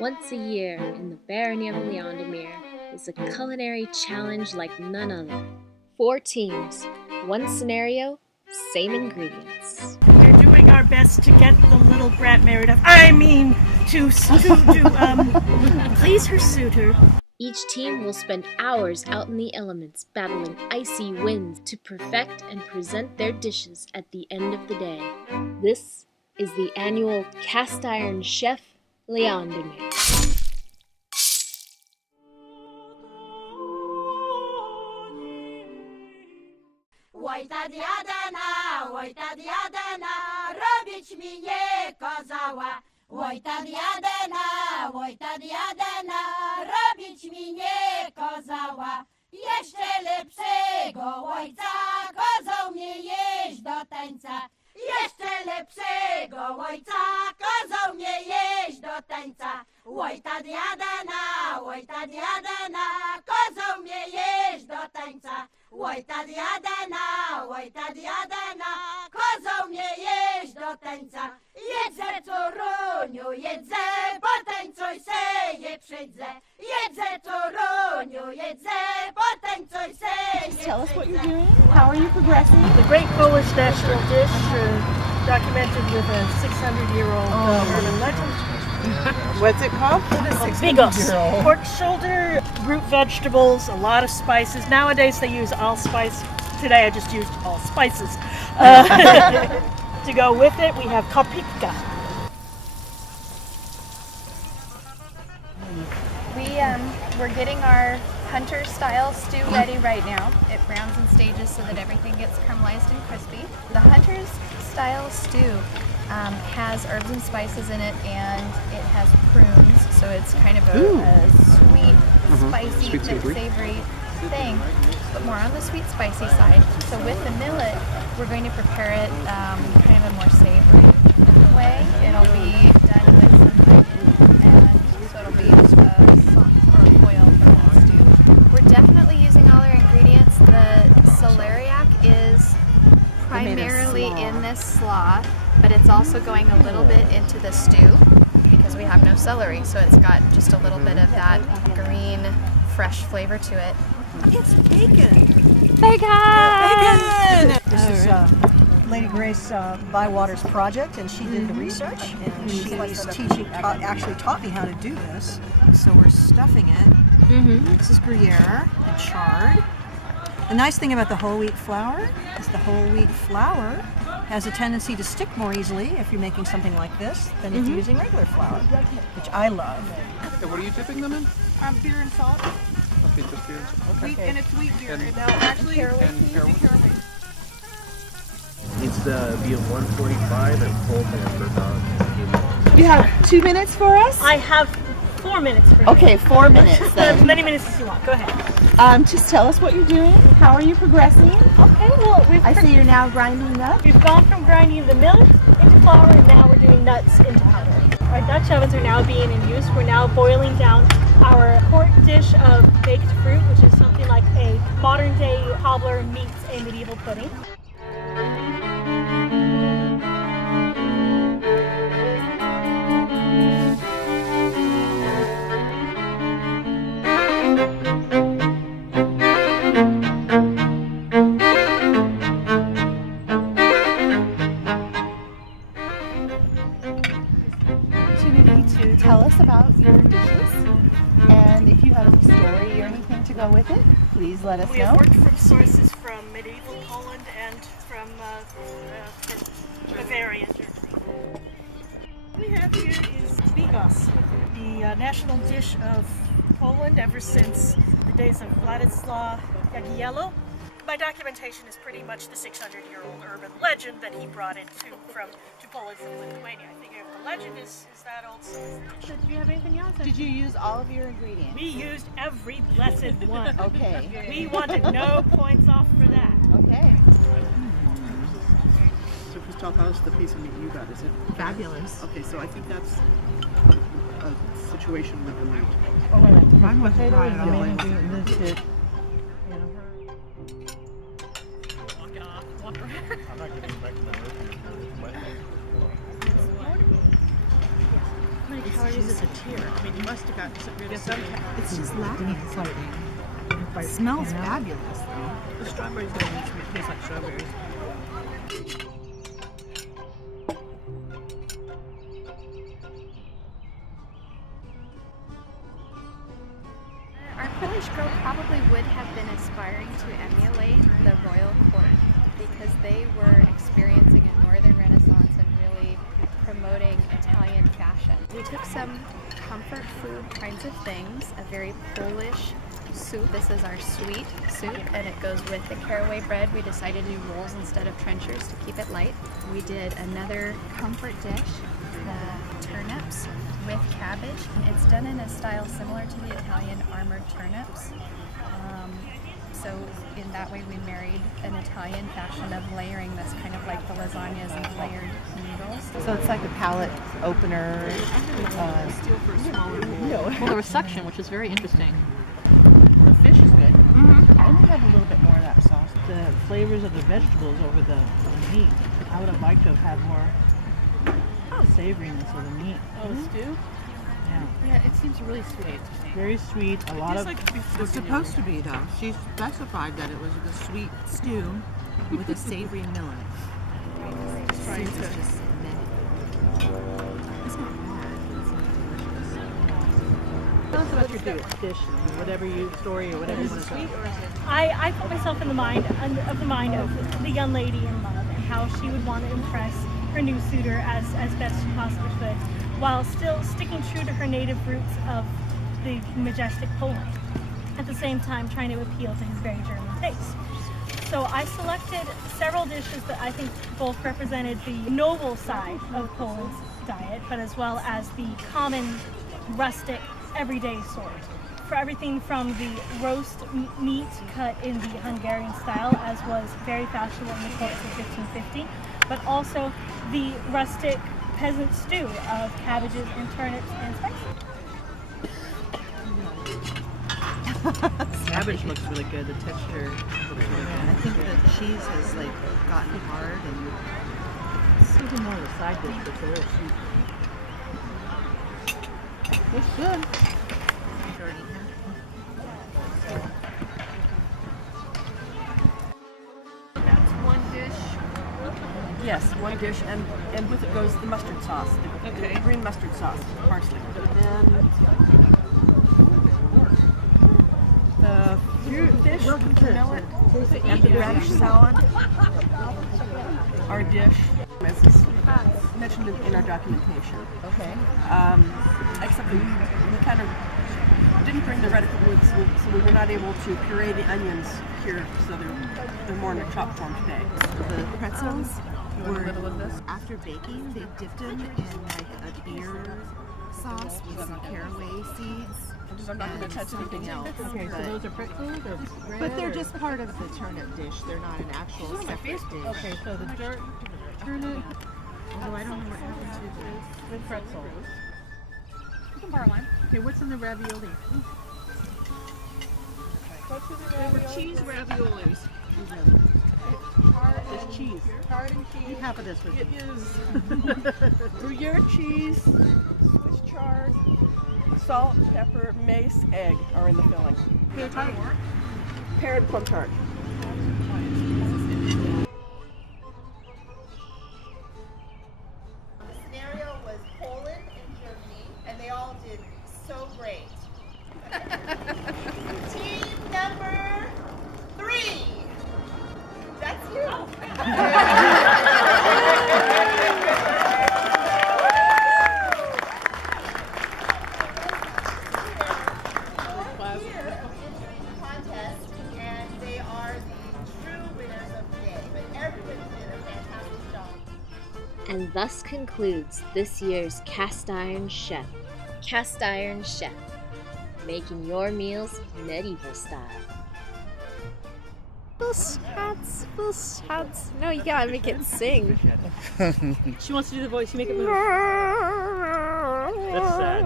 Once a year in the barony of Lyondemere is a culinary challenge like none other. 4 teams, 1 scenario, same ingredients. We're doing our best to get the little brat married up. To please her suitor. Each team will spend hours out in the elements battling icy winds to perfect and present their dishes at the end of the day. This is the annual Cast Iron Chef Lyondemere. Wojta diadena, robić mi nie kazała. Wojta diadena, robić mi nie kazała. Jeszcze lepszego ojca kazał mnie jeść do tańca. Jeszcze lepszego ojca kazał mnie jeść do tańca. Wojta diadena, kazał mnie jeść do tańca. Wojta diadena, kazał mnie jeść do tańca. Jedzę Toruniu, jedzę, potańcuj se, je przyjdzę. Jedzę Toruniu, jedzę, potańcuj se, je Tell us what you're doing. How are you progressing? The great Polish national dish, documented with a 600-year-old urban legend. What's it called? Bigos. Pork shoulder, root vegetables, a lot of spices. Nowadays they use allspice. Today I just used all spices. To go with it, we have kapika. We're getting our hunter-style stew ready right now. It browns in stages so that everything gets caramelized and crispy. The hunter's-style stew has herbs and spices in it, and it has prunes, so it's kind of a sweet, spicy, thick, savory thing, but more on the sweet, spicy side. So with the millet, we're going to prepare it kind of a more savory way. It'll be done with some onion, and so it'll be just a sauce or oil for the stew. We're definitely using all our ingredients. The celeriac is primarily in this slaw, but it's also going a little bit into the stew because we have no celery, so it's got just a little bit of that green, fresh flavor to it. It's bacon. Bacon! This is Lady Grace Bywater's project, and she did the research, and she's actually taught me how to do this. So we're stuffing it. This is Gruyere and chard. The nice thing about the whole wheat flour is the whole wheat flour has a tendency to stick more easily if you're making something like this than if you're using regular flour, which I love. So what are you dipping them in? Beer and salt. Okay, just beer and salt. Okay. Wheat, and it's wheat beer. And- Now, actually, And caraway? Needs to be at 145 and cold there for about a few minutes. you have 2 minutes for us? I have 4 minutes for you. Okay, 4 minutes As then. many minutes as you want. Go ahead. Just tell us what you're doing. How are you progressing? Okay, well, I see you're now grinding nuts. we've gone from grinding the millet into flour, and now we're doing nuts into powder. Our Dutch ovens are now being in use. We're now boiling down our court dish of baked fruit, which is something like a modern-day cobbler meets a medieval pudding. Opportunity to tell us about your dishes, and if you have a story or anything to go with it, please let us We have know. worked from sources from medieval Poland and from Bavaria, Germany. What we have here is bigos, the national dish of Poland ever since the days of Władysław Jagiello. My documentation is pretty much the 600-year-old urban legend that he brought to Poland from Lithuania. I think if the legend is that old. So do you have anything else? Did you use all of your ingredients? We used every blessed one. Okay. We wanted no points off for that. Okay. So Christoph, how's the piece of meat you got? Is it Fabulous. okay? So I think that's a situation with the meat. Mine was fried. I'm going to many calories is a tear? I mean, you must have gotten some rid of some. It's just lacking something. It smells fabulous though. The strawberries don't taste like strawberries. Our Polish girl probably would have been aspiring to emulate the royal court because they were experiencing a Northern Renaissance and really promoting Italian fashion. We took some comfort food kinds of things, a very Polish soup. This is our sweet soup and it goes with the caraway bread. We decided to do rolls instead of trenchers to keep it light. We did another comfort dish, the turnips with cabbage. It's done in a style similar to the Italian armored turnips. So in that way we married an Italian fashion of layering this kind of like the lasagnas and layered noodles. So it's like a palate opener. Steal for a smaller bowl. Well, there was suction, which is very interesting. The fish is good. I would have a little bit more of that sauce. The flavors of the vegetables over the meat. I would have liked to have had more savoriness of the meat. Oh, the stew? Yeah. Yeah, it seems really sweet. Very sweet, a lot of... It's supposed to be though. She specified that it was a sweet stew with a savory mill in it. Just trying to... It's not bad. It's delicious. Tell us about your dish, whatever story or whatever you want to say. I put myself in the mind of the young lady in love and how she would want to impress her new suitor as best she possibly could, while still sticking true to her native roots of the majestic Poland. At the same time, trying to appeal to his very German taste. So I selected several dishes that I think both represented the noble side of Poland's diet, but as well as the common, rustic, everyday sort. For everything from the roast meat cut in the Hungarian style, as was very fashionable in the courts of 1550, but also the rustic peasant stew of cabbages and turnips and spices. Cabbage looks really good, the texture looks really good. I think the cheese has like gotten hard and It's even more of a side dish, but they're sweet. Looks good. That's one dish. Yes, one dish, and with it goes the mustard sauce, the green mustard sauce, parsley. And the fish, and the radish salad, our dish, as is mentioned in our documentation. Okay. Except that we kind of didn't bring the red woods, so we were not able to puree the onions here, so they're more in a chop form today. the pretzels were, A little of this. after baking, they dipped them in like a beer sauce with some caraway seeds. I'm not going to touch anything else. Okay, so those are pretzels or bread? But they're just part of the turnip dish. They're not an actual separate dish. Okay, so the turnip... Oh, I don't know what happened to the pretzel. You can borrow one. Okay, what's in the ravioli? They were cheese raviolis. There's cheese. Hard and cheese. Eat half of this with It me. is Gruyere cheese, Swiss chard, salt, pepper, mace, egg are in the filling. Pear and plum tart. The scenario was Poland and Germany, and they all did so great. Team number 3. That's you. Contest, and they are the true winners of the day. But everybody did a fantastic job. And thus concludes this year's Cast Iron Chef. Cast Iron Chef, making your meals medieval style. No, you gotta make it sing. She wants to do the voice, you make it move. That's sad.